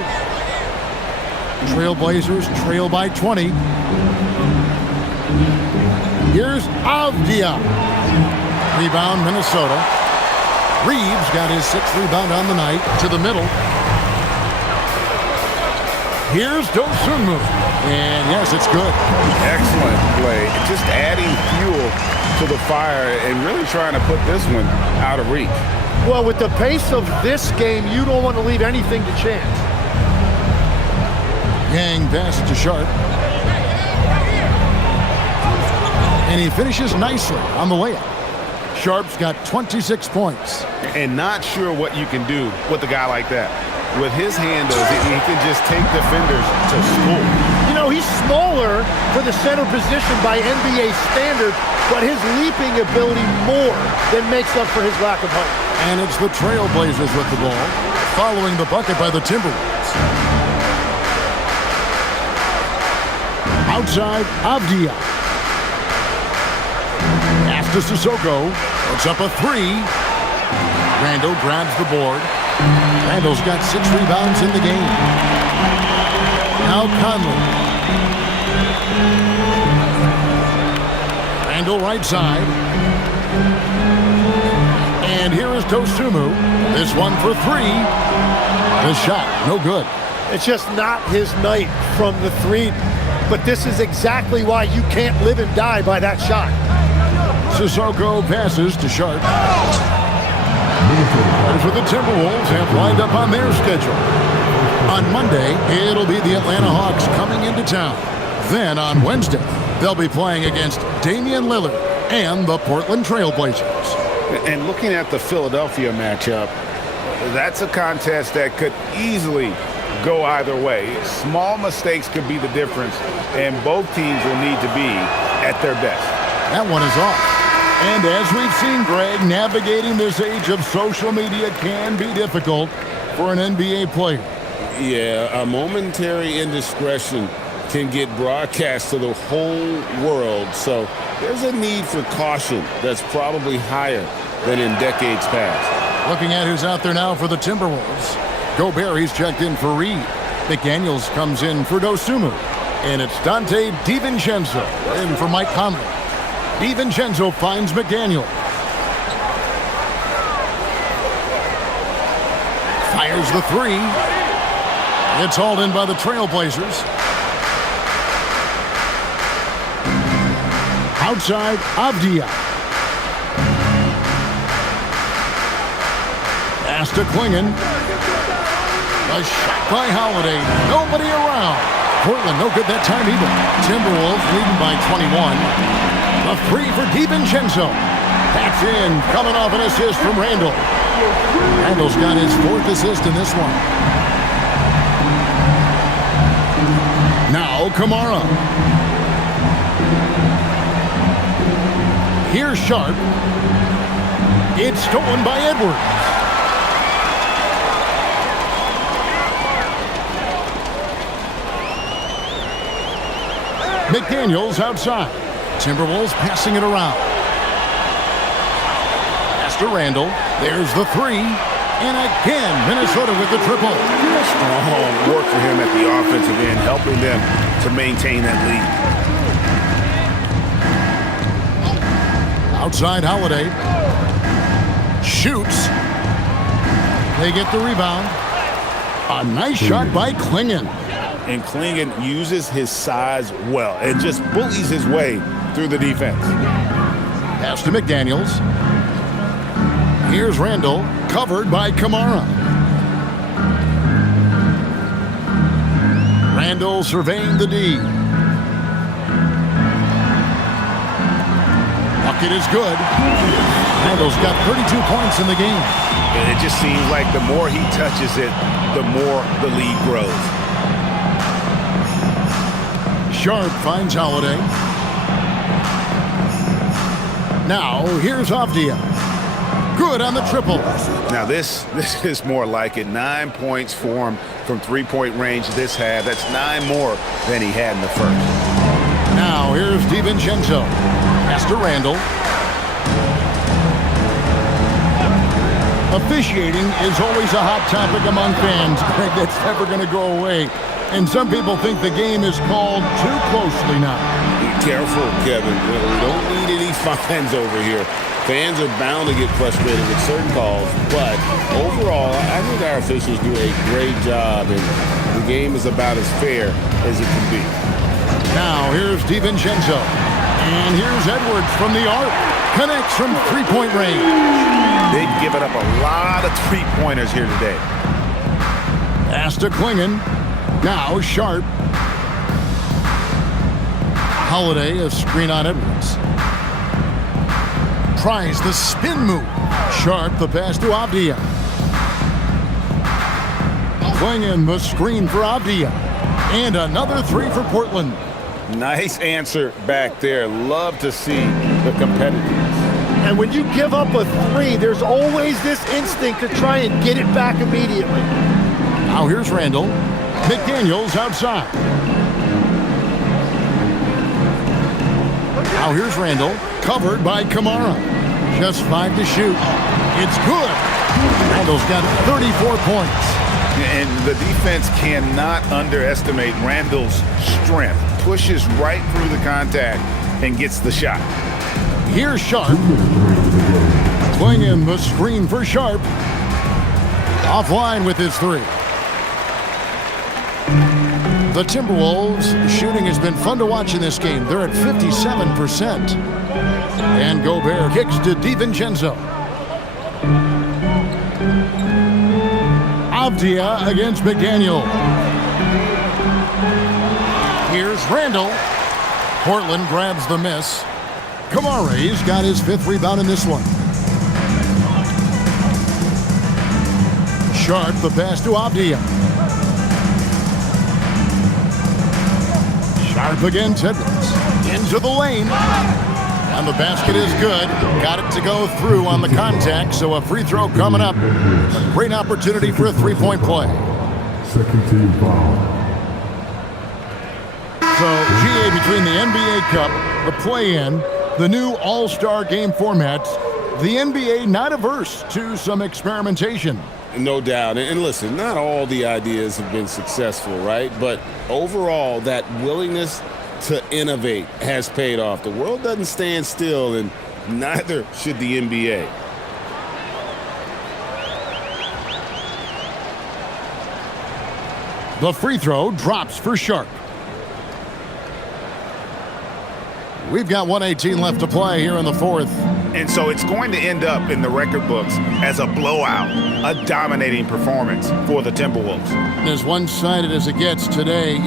Trailblazers trail by 20. Here's Avdia. Rebound, Minnesota. Reeves got his 6th rebound on the night. To the middle. Here's Dosunmu. And yes, it's good. Excellent play. Just adding fuel to the fire and really trying to put this one out of reach. Well, with the pace of this game, you don't want to leave anything to chance. Yang passes to Sharp. And he finishes nicely on the layup. Sharp's got 26 points. And not sure what you can do with a guy like that. With his handles, he can just take defenders to school. You know, he's smaller for the center position by NBA standard, but his leaping ability more than makes up for his lack of height. And it's the Trailblazers with the ball, following the bucket by the Timberwolves. Outside, Avdia. Pass to Sissoko. Puts up a 3. Randall grabs the board. Randall's got 6 rebounds in the game. Now Conley. Randall right side. And here is Dosunmu. This one for 3. The shot, no good. It's just not his night from the 3. But this is exactly why you can't live and die by that shot. Sissoko passes to Sharp. That's what the Timberwolves have lined up on their schedule. On Monday, it'll be the Atlanta Hawks coming into town. Then on Wednesday, they'll be playing against Damian Lillard and the Portland Trailblazers. And looking at the Philadelphia matchup, that's a contest that could easily go either way. Small mistakes could be the difference, and both teams will need to be at their best. That one is off. And as we've seen, Greg, navigating this age of social media can be difficult for an NBA player. Yeah, a momentary indiscretion can get broadcast to the whole world. So there's a need for caution that's probably higher than in decades past. Looking at who's out there now for the Timberwolves. Gobert, he's checked in for Reed. McDaniels comes in for Dosunmu. And it's Dante DiVincenzo in for Mike Conley. DiVincenzo finds McDaniel. There's the three. It's hauled in by the Trailblazers. Outside, Avdia. Pass to Klingon. A shot by Holiday. Nobody around. Portland no good that time either. Timberwolves leading by 21. A three for DiVincenzo. That's in. Coming off an assist from Randall. Randall's got his 4th assist in this one. Now Kamara. Here's Sharp. It's stolen by Edwards. McDaniels outside. Timberwolves passing it around. Pass to Randall. There's the three. And again, Minnesota with the triple. Strong work for him at the offensive end, helping them to maintain that lead. Outside Holiday. Shoots. They get the rebound. A nice shot by Klingon. And Klingon uses his size well and just bullies his way through the defense. Pass to McDaniels. Here's Randall, covered by Kamara. Randall surveying the D. Bucket is good. Randall's got 32 points in the game. And it just seems like the more he touches it, the more the lead grows. Sharp finds Holiday. Now, here's Avdia. Good on the triple. Now, this is more like it. 9 points for him from three-point range this half. That's 9 more than he had in the first. Now, here's DiVincenzo. Pass to Randall. Officiating is always a hot topic among fans. That's never going to go away. And some people think the game is called too closely now. Be careful, Kevin. We don't need any fines over here. Fans are bound to get frustrated with certain calls, but overall, I think our officials do a great job, and the game is about as fair as it can be. Now, here's DiVincenzo. And here's Edwards from the arc. Connects from three-point range. They've given up a lot of three-pointers here today. Pass to Klingon. Now Sharp. Holiday, a screen on Edwards. Tries the spin move. Sharp, the pass to Avdia. Klingon, the screen for Avdia. And another three for Portland. Nice answer back there. Love to see the competitiveness. And when you give up a three, there's always this instinct to try and get it back immediately. Now here's Randall. McDaniels outside. Now here's Randall, covered by Kamara. Just 5 to shoot. It's good. Randall's got 34 points. And the defense cannot underestimate Randall's strength. Pushes right through the contact and gets the shot. Here's Sharp. Klingon, the screen for Sharp. Offline with his three. The Timberwolves shooting has been fun to watch in this game. They're at 57%. And Gobert kicks to DiVincenzo. Avdia against McDaniel. Here's Randall. Portland grabs the miss. Kamara's got his 5th rebound in this one. Sharp, the pass to Avdia. Sharp against Edwards. Into the lane. And the basket is good. Got it to go through on the contact, so a free throw coming up. A great opportunity for a three-point play. Second team foul. So, GA, between the NBA Cup, the play-in, the new All-Star game formats, the NBA not averse to some experimentation. No doubt. And listen, not all the ideas have been successful, right? But overall, that willingness to innovate has paid off. The world doesn't stand still, and neither should the NBA. The free throw drops for Sharp. We've got 1:18 left to play here in the fourth. And so it's going to end up in the record books as a blowout, a dominating performance for the Timberwolves. As one-sided as it gets today,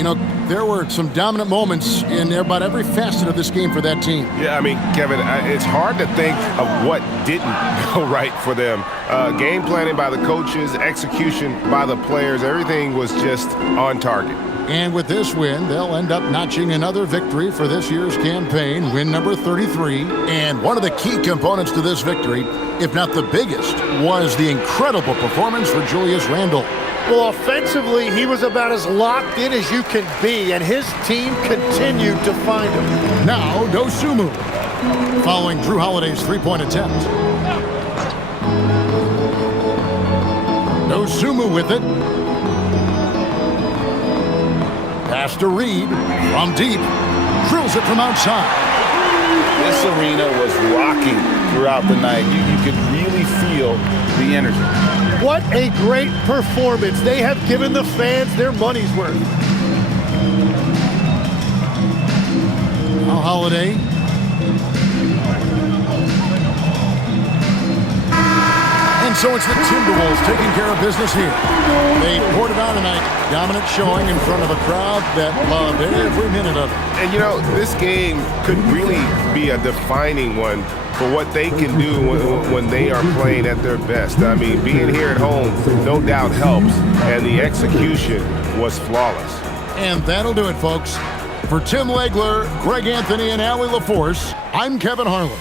there were some dominant moments in about every facet of this game for that team. Yeah, I mean, Kevin, it's hard to think of what didn't go right for them. Game planning by the coaches, execution by the players, everything was just on target. And with this win, they'll end up notching another victory for this year's campaign, win number 33. And one of the key components to this victory, if not the biggest, was the incredible performance for Julius Randle. Well, offensively, he was about as locked in as you can be, and his team continued to find him. Now, Dosunmu, following Drew Holiday's three-point attempt. Dosunmu with it. Pass to Reed from deep. Drills it from outside. This arena was rocking throughout the night. You could really feel the energy. What a great performance. They have given the fans their money's worth. Now Holiday. And so it's the Timberwolves taking care of business here. They poured it on tonight. Dominant showing in front of a crowd that loved every minute of it. And this game could really be a defining one for what they can do when they are playing at their best. I mean, being here at home no doubt helps, and the execution was flawless. And that'll do it, folks. For Tim Legler, Greg Anthony, and Allie LaForce, I'm Kevin Harlan.